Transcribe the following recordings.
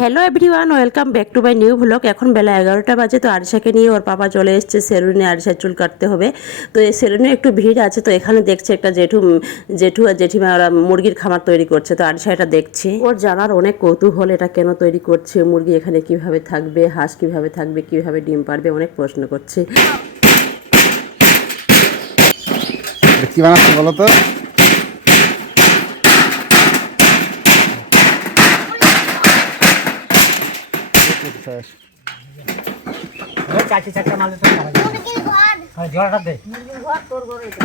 Hello everyone, welcome back to my new blog. এখন বেলা 11টা বাজে। তো আরিশাকে নিয়ে ওর পাপা চলে এসছে সেলুনে, আরিশার চুল কাটতে হবে। তো এই সেলুনে একটু ভিড় আছে। তো এখানে দেখছে একটা জেঠু আর জেঠিমা ওরা মুরগির খামার তৈরি করছে। তো আরিশা এটা দেখছে, ওর জানার অনেক কৌতূহল, এটা কেন তৈরি করছে, মুরগি এখানে কিভাবে থাকবে, হাঁস কিভাবে থাকবে, কিভাবে ডিম পারবে, অনেক প্রশ্ন করছে। কি বানাচ্ছ বলো তো? চাচি চাচা মালে তো মুরগির ঘর আরে জোড়াটা দে মুরগির ঘর তোর ঘরে এটা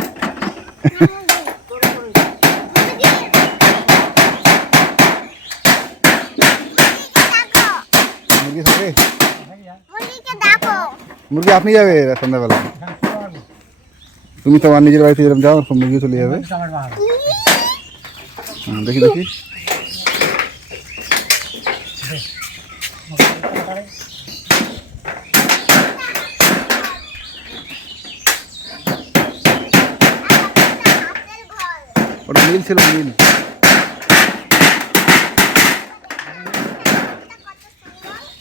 মুরগি খাবে? মুরগিকে ডাকো। মুরগি আপনি যাবে সন্ধ্যাবেলা? তুমি তো আমার নিজের বাড়িতে যেরকম যাও মুরগি চলে যাবে। দেখি দেখি ওটা মিল ছিল, মিল।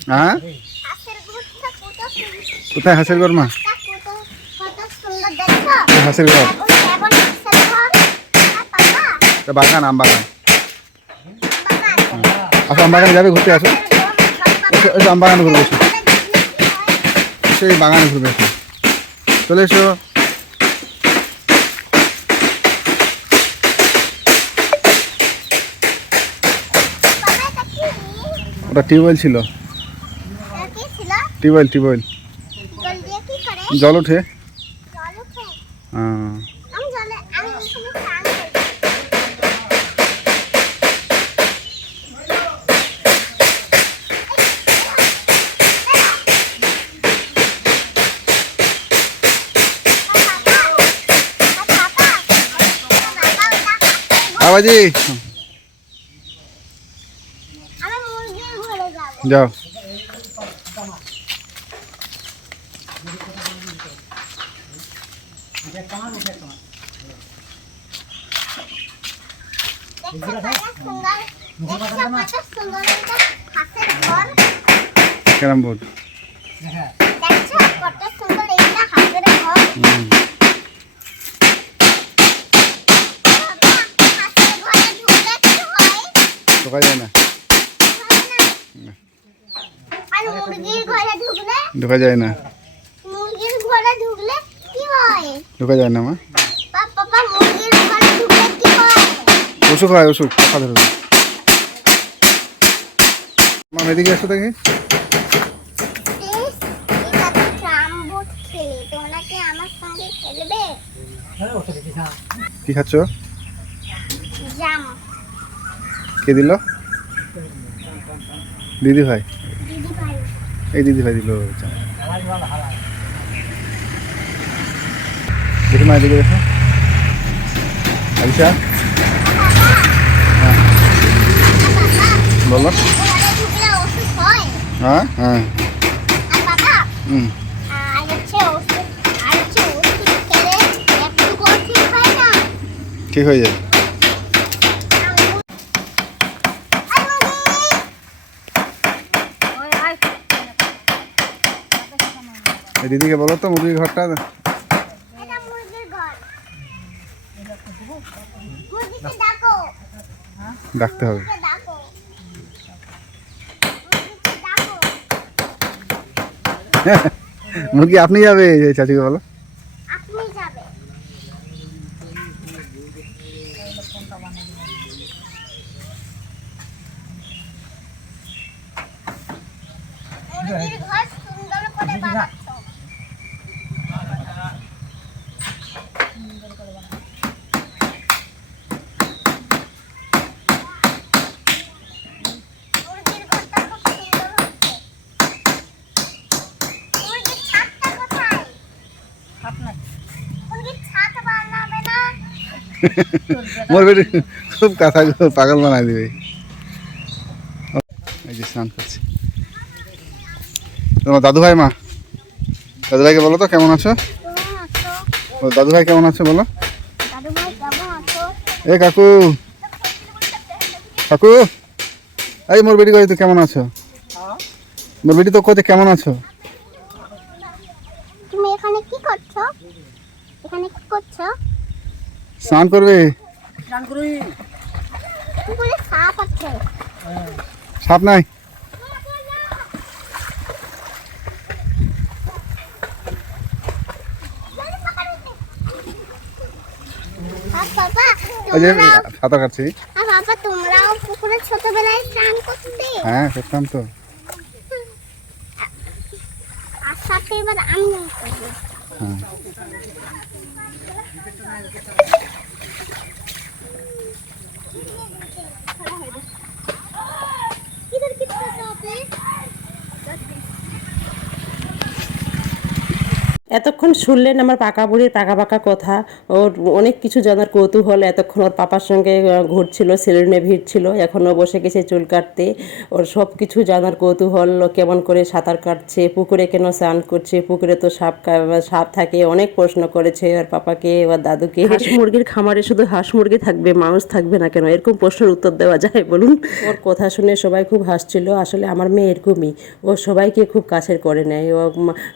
হ্যাঁ, কোথায় হাঁসের ঘর মা? হাঁসের ঘর বাগান, আম বাগান। আসো আম বাগানে যাবে, ঘুরতে আসো। এসো আম বাগানে ঘুরবে, এসো সেই বাগানে ঘুরবে, এসো চলে এসো। ওটা টিউবওয়েল ছিল, টিউবওয়েল টিউবওয়েল জল ওঠে। বাবাজি যাও। ক্যারাম বোর্ড ঢোকা যায় না, ঢোকা যায় না, ঢোকা যায় না মা। ওষুধ হয়, ওষুধ কথা ধরবে মা। এদিকে এসো দেখি। কি খাচ্ছ? কে দিল? দিদি ভাই, এই দিদি ভাই দিল। দেখি মা, এদিকে দেখো। আরিশা বলো। হ্যাঁ হ্যাঁ ঠিক হয়ে যায়। দিদিকে বলো তো মুরগির ঘরটা ডাকতে হবে। মুরগি আপনি যাবে, চাচিকে বলো। মোর বেটি খুব কথা পাগল বানাই দিবে। এই যে স্নান করছে তোমার দাদু ভাই। মা দাদু ভাইকে বলো তো কেমন আছো? দাদু ভাই কেমন আছো বলো। এ কাকু কাকু এই মোর বেটি কই তো কেমন আছো? মোর বেটি তো কইতে কেমন আছো? তুমি এখানে কি করছো? এখানে কি করছো? স্নান করবে? পুকুরে সাপ আছে। সাপ নাই? আর বাবা ওই যে তোমরাও সাঁতার কাটছি। আর বাবা তোমরাও পুকুরে ছোটবেলায় স্নান করতে? হ্যাঁ করতাম তো। আর সাথে এবার আমিও করবো। হ্যাঁ किधर कितना सांप है? এতক্ষণ শুনলেন আমার পাকা বুড়ির পাকা পাকা কথা। ওর অনেক কিছু জানার কৌতূহল। এতক্ষণ ওর পাপার সঙ্গে ঘুরছিল, সেলুনে ভিড় ছিল, এখন ও বসে গেছে চুল কাটতে। ওর সব কিছু জানার কৌতূহল। ও কেমন করে সাঁতার কাটছে, পুকুরে কেন স্নান করছে, পুকুরে তো সাপ থাকে, অনেক প্রশ্ন করেছে ওর পাপাকে, ওর দাদুকে। হাঁস মুরগির খামারে শুধু হাঁস মুরগি থাকবে, মানুষ থাকবে না কেন? এরকম প্রশ্নের উত্তর দেওয়া যায় বলুন? ওর কথা শুনে সবাই খুব হাসছিল। আসলে আমার মেয়ে এরকমই, ও সবাইকে খুব কাছের করে নেয়। ও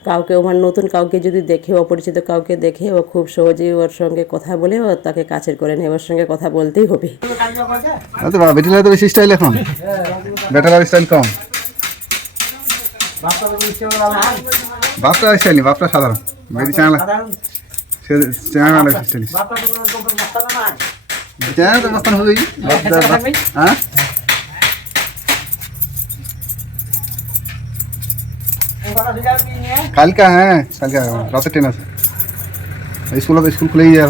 কাউকে, আমার নতুন কাউকে যদি দেখে, অপরিচিত কাউকে দেখে, ও খুব সহজেই ওর সঙ্গে কথা বলে ও তাকে কাছের করে নেয়। ওর সঙ্গে কথা বলতেই হবে। আচ্ছা বাবা বেটির তো বেশি স্টাইল এখন, বেটার স্টাইল কম। বাপটা স্টাইল নি, বাপটা সাধারণ। বেটি চ্যাংলা, সে চ্যাংলা স্টাইল। চ্যাংলা তো মস্তান হবেই। হ্যাঁ কালকা, হ্যাঁ কালকা রাতে ট্রেন আছে। স্কুল খুলেই যায়,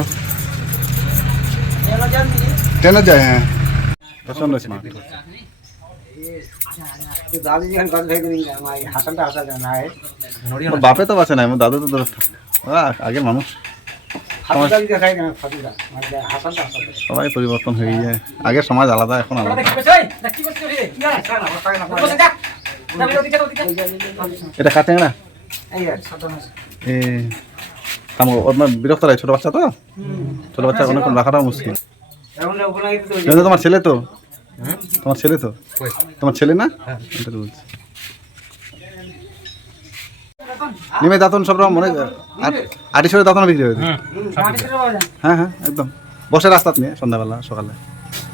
ট্রেনে যায়। হ্যাঁ প্রচন্ড স্মার্ট। বাপে তো বাঁচে নাই, আমার দাদু তো আগের মানুষ। সবাই পরিবর্তন হয়ে যায়, আগের সমাজ আলাদা, এখন আলাদা। এটা কাটে না বিরক্ত লাগে, ছোট বাচ্চা তো, ছোট বাচ্চা অনেকক্ষণ রাখাটা মুশকিল। তোমার ছেলে তো, তোমার ছেলে তো, তোমার ছেলে না, এটা তো বলছি। নিমে দাঁতন সব রকম অনেক, 800 দাঁতন বিক্রি হয়েছে। হ্যাঁ হ্যাঁ একদম বসে রাস্তাত নিয়ে সন্ধ্যাবেলা,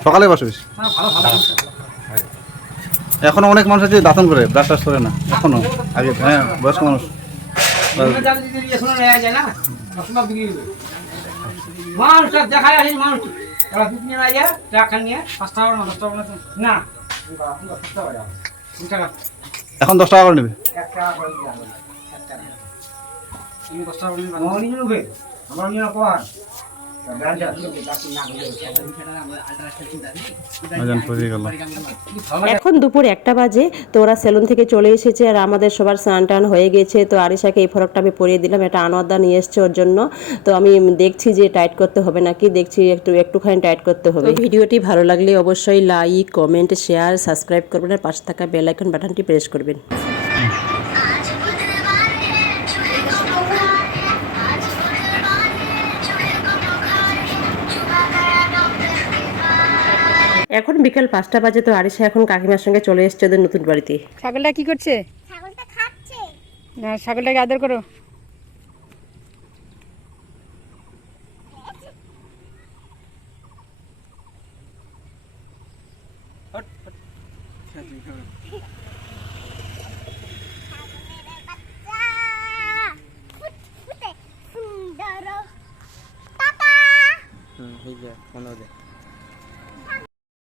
সকালে বসে বেশি। এখনো অনেক মানুষ আছে দাঁতন করে, ব্রাশ টাশ করে না এখনো। আগে হ্যাঁ বয়স্ক মানুষ। এখন 10 টাকা করে নেবে। এখন দুপুর 1টা বাজে। তো ওরা সেলুন থেকে চলে এসেছে আর আমাদের সবার স্নান টান হয়ে গেছে। তো আরিশাকে এই ফরকটা আমি পরিয়ে দিলাম, এটা আনোয়ারদা নিয়ে এসছে ওর জন্য। তো আমি দেখছি যে টাইট করতে হবে নাকি, দেখছি একটুখানি টাইট করতে হবে। ভিডিওটি ভালো লাগলে অবশ্যই লাইক, কমেন্ট, শেয়ার, সাবস্ক্রাইব করবেন আর পাশে থাকা বেল আইকন বাটনটি প্রেস করবেন। এখন বিকাল 5টা বাজে। তো আরিশা এখন কাকিমার সঙ্গে চলে এসছে ওদের নতুন বাড়িতে। ছাগলটা কি করছে? ছাগলটা খাচ্ছে। না, ছাগলটাকে আদর করো। সুন্দর টাটা। এই যে মনে